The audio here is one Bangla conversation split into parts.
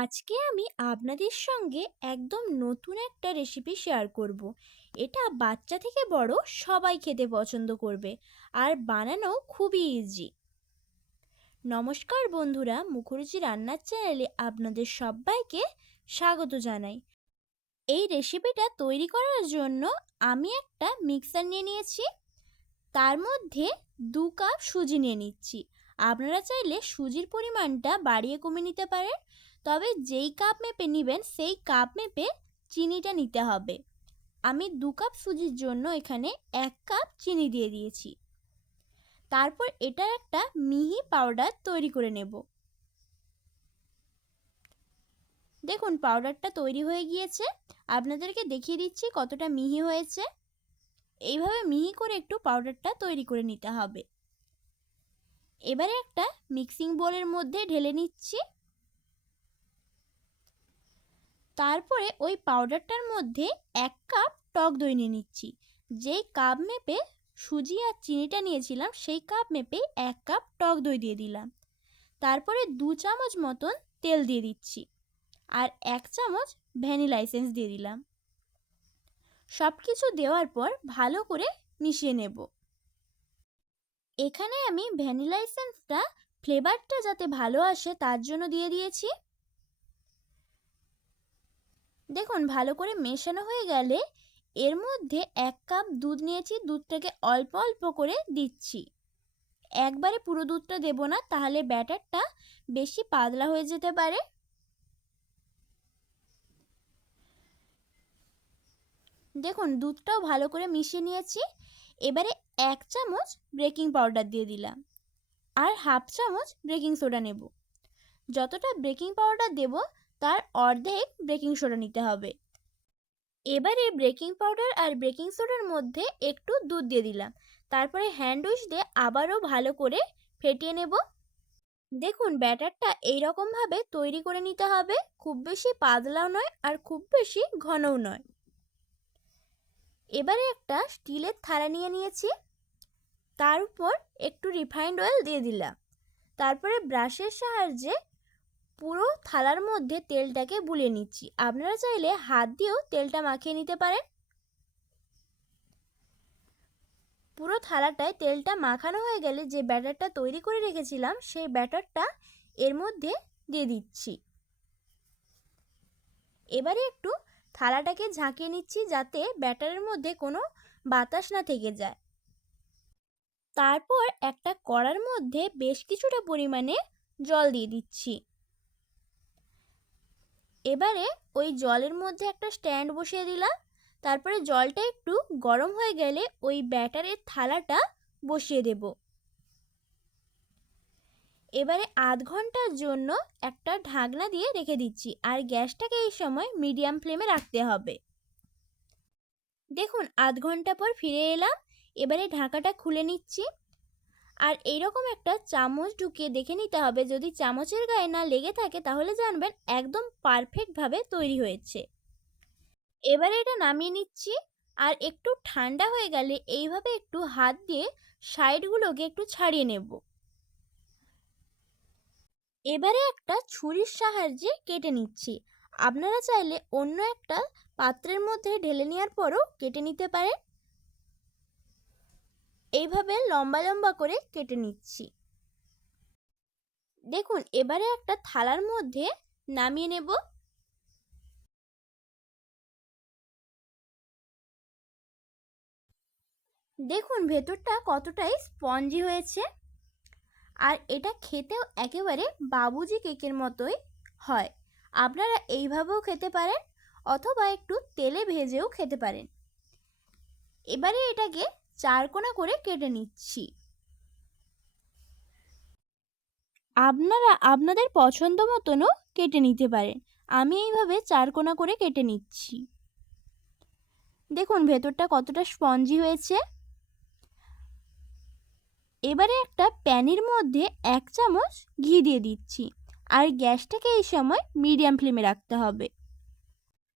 আজকে আমি আপনাদের সঙ্গে একদম নতুন একটা রেসিপি শেয়ার করব। এটা বাচ্চা থেকে বড় সবাই খেতে পছন্দ করবে আর বানানো খুবই ইজি। নমস্কার বন্ধুরা, মুখরুচি রান্নার চ্যানেলে আপনাদের সবাইকে স্বাগত জানাই। এই রেসিপিটা তৈরি করার জন্য আমি একটা মিক্সার নিয়ে নিয়েছি। তার মধ্যে 2 কাপ সুজি নিয়ে নিচ্ছি। আপনারা চাইলে সুজির পরিমাণটা বাড়িয়ে কমিয়ে নিতে পারেন, তবে যেই কাপ মেপে নেবেন সেই কাপ মেপে চিনিটা নিতে হবে। আমি 2 কাপ সুজির জন্য এখানে 1 কাপ চিনি দিয়ে দিয়েছি। তারপর এটার একটা মিহি পাউডার তৈরি করে নেব। দেখুন পাউডারটা তৈরি হয়ে গিয়েছে। আপনাদেরকে দেখিয়ে দিচ্ছি কতটা মিহি হয়েছে। এইভাবে মিহি করে একটু পাউডারটা তৈরি করে নিতে হবে। এবারে একটা মিক্সিং বোলের মধ্যে ঢেলে নিচ্ছি। তারপরে ওই পাউডারটার মধ্যে 1 কাপ টক দই নিয়ে নিচ্ছি। যেই কাপ মেপে সুজি আর চিনিটা নিয়েছিলাম সেই কাপ মেপে 1 কাপ টক দই দিয়ে দিলাম। তারপরে 2 চামচ মতন তেল দিয়ে দিচ্ছি আর 1 চামচ ভ্যানিলা এসেন্স দিয়ে দিলাম। সব কিছু দেওয়ার পর ভালো করে মিশিয়ে নেব। এখানে আমি ভ্যানিলা এসেন্সটা ফ্লেভারটা যাতে ভালো আসে তার জন্য দিয়ে দিয়েছি। দেখুন ভালো করে মেশানো হয়ে গেলে এর মধ্যে 1 কাপ দুধ নিয়েছি, দুধটাকে অল্প অল্প করে দিচ্ছি। একবারে পুরো দুধটা দেব না, তাহলে ব্যাটারটা বেশি পাতলা হয়ে যেতে পারে। দেখুন দুধটাও ভালো করে মিশিয়ে নিয়েছি। এবারে 1 চামচ বেকিং পাউডার দিয়ে দিলাম আর হাফ চামচ বেকিং সোডা নেব। যতটা বেকিং পাউডার দেব তার অর্ধেক বেকিং সোডা নিতে হবে। এবারে বেকিং পাউডার আর বেকিং সোডার মধ্যে একটু দুধ দিয়ে দিলাম। তারপরে হ্যান্ড উইচ দিয়ে আবারও ভালো করে ফেটিয়ে নেব। দেখুন ব্যাটারটা এইরকমভাবে তৈরি করে নিতে হবে, খুব বেশি পাতলাও নয় আর খুব বেশি ঘনও নয়। এবারে একটা স্টিলের থালা নিয়ে নিয়েছি, তার উপর একটু রিফাইন্ড অয়েল দিয়ে দিলাম। তারপরে ব্রাশের সাহায্যে পুরো থালার মধ্যে তেলটাকে বুলিয়ে নিচ্ছি। আপনারা চাইলে হাত দিয়েও তেলটা মাখিয়ে নিতে পারেন। পুরো থালাটায় তেলটা মাখানো হয়ে গেলে যে ব্যাটারটা তৈরি করে রেখেছিলাম সেই ব্যাটারটা এর মধ্যে দিয়ে দিচ্ছি। এবারে একটু থালাটাকে ঝাঁকিয়ে নিচ্ছি যাতে ব্যাটারের মধ্যে কোনো বাতাস না থেকে যায়। তারপর একটা কড়ার মধ্যে বেশ কিছুটা পরিমাণে জল দিয়ে দিচ্ছি। এবারে ওই জলের মধ্যে একটা স্ট্যান্ড বসিয়ে দিলাম। তারপরে জলটা একটু গরম হয়ে গেলে ওই ব্যাটারের থালাটা বসিয়ে দেব। এবারে আধ ঘন্টার জন্য একটা ঢাকনা দিয়ে রেখে দিচ্ছি আর গ্যাসটাকে এই সময় মিডিয়াম ফ্লেমে রাখতে হবে। দেখুন আধ ঘন্টা পর ফিরে এলাম। এবারে ঢাকাটা খুলে নিচ্ছি আর এইরকম একটা চামচ ঢুকিয়ে দেখে নিতে হবে, যদি চামচের গায়ে না লেগে থাকে তাহলে জানবেন একদম পারফেক্টভাবে তৈরি হয়েছে। এবারে এটা নামিয়ে নিচ্ছি আর একটু ঠান্ডা হয়ে গেলে এইভাবে একটু হাত দিয়ে সাইডগুলোকে একটু ছাড়িয়ে নেব। এবারে একটা ছুরির সাহায্যে কেটে নিচ্ছি। আপনারা চাইলে অন্য একটা পাত্রের মধ্যে ঢেলে নেওয়ার পরও কেটে নিতে পারেন। এইভাবে লম্বা লম্বা করে কেটে নিচ্ছি। দেখুন এবারে একটা থালার মধ্যে নামিয়ে নেব। দেখুন ভেতরটা কতটাই স্পঞ্জি হয়েছে আর এটা খেতেও একেবারে বাবুজি কেকের মতোই হয়। আপনারা এইভাবেও খেতে পারেন অথবা একটু তেলে ভেজেও খেতে পারেন। এবারে এটাকে 4 কোণা করে কেটে নিচ্ছি। আপনারা আপনাদের পছন্দ মতনও কেটে নিতে পারেন। আমি এইভাবে 4 কোণা করে কেটে নিচ্ছি। দেখুন ভেতরটা কতটা স্পঞ্জি হয়েছে। এবারে একটা প্যানের মধ্যে 1 চামচ ঘি দিয়ে দিচ্ছি আর গ্যাসটাকে এই সময় মিডিয়াম ফ্লেমে রাখতে হবে।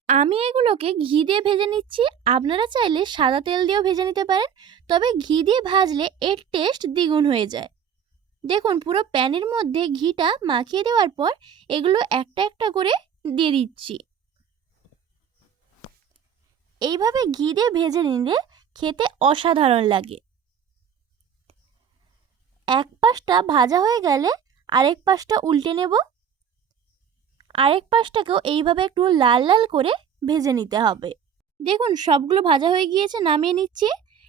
আমি এগুলোকে ঘি দিয়ে ভেজে নিচ্ছি। আপনারা চাইলে সাদা তেল দিয়েও ভেজে নিতে পারেন, তবে ঘি দিয়ে ভাজলে এর টেস্ট দ্বিগুণ হয়ে যায়। দেখুন পুরো প্যানের মধ্যে ঘিটা মাখিয়ে দেওয়ার পর এগুলো একটা একটা করে দিয়ে দিচ্ছি। এইভাবে ঘি দিয়ে ভেজে নিলে খেতে অসাধারণ লাগে। এক পাশটা ভাজা হয়ে গেলে আরেক পাশটা উল্টে নেব। আরেক পাশটাকেও এইভাবে একটু লাল লাল করে ভেজে নিতে হবে। দেখুন সবগুলো ভাজা হয়ে গিয়েছে, নামিয়ে নিচ্ছি।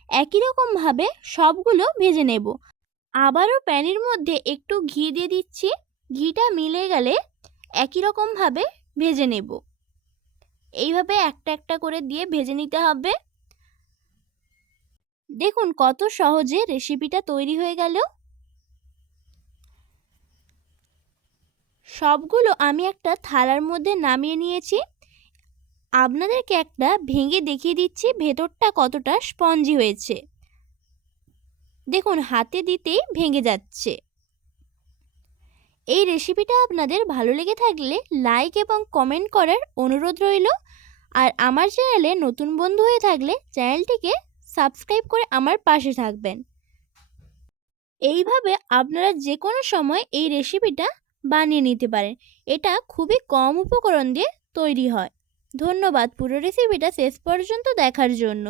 একই রকমভাবে সবগুলো ভেজে নেব। আবারও প্যানের মধ্যে একটু ঘি দিয়ে দিচ্ছি। ঘিটা মিলে গেলে একই রকমভাবে ভেজে নেব। এইভাবে একটা একটা করে দিয়ে ভেজে নিতে হবে। দেখুন কত সহজে রেসিপিটা তৈরি হয়ে গেল। সবগুলো আমি একটা থালার মধ্যে নামিয়ে নিয়েছি। আপনাদেরকে একটা ভেঙে দেখিয়ে দিচ্ছি ভেতরটা কতটা স্পঞ্জি হয়েছে। দেখুন হাতে দিতেই ভেঙে যাচ্ছে। এই রেসিপিটা আপনাদের ভালো লেগে থাকলে লাইক এবং কমেন্ট করার অনুরোধ রইল। আর আমার চ্যানেলে নতুন বন্ধু হয়ে থাকলে চ্যানেলটিকে সাবস্ক্রাইব করে আমার পাশে থাকবেন। এইভাবে আপনারা যে কোনো সময় এই রেসিপিটা বানিয়ে নিতে পারেন। এটা খুবই কম উপকরণ দিয়ে তৈরি হয়। ধন্যবাদ পুরো রেসিপিটা শেষ পর্যন্ত দেখার জন্য।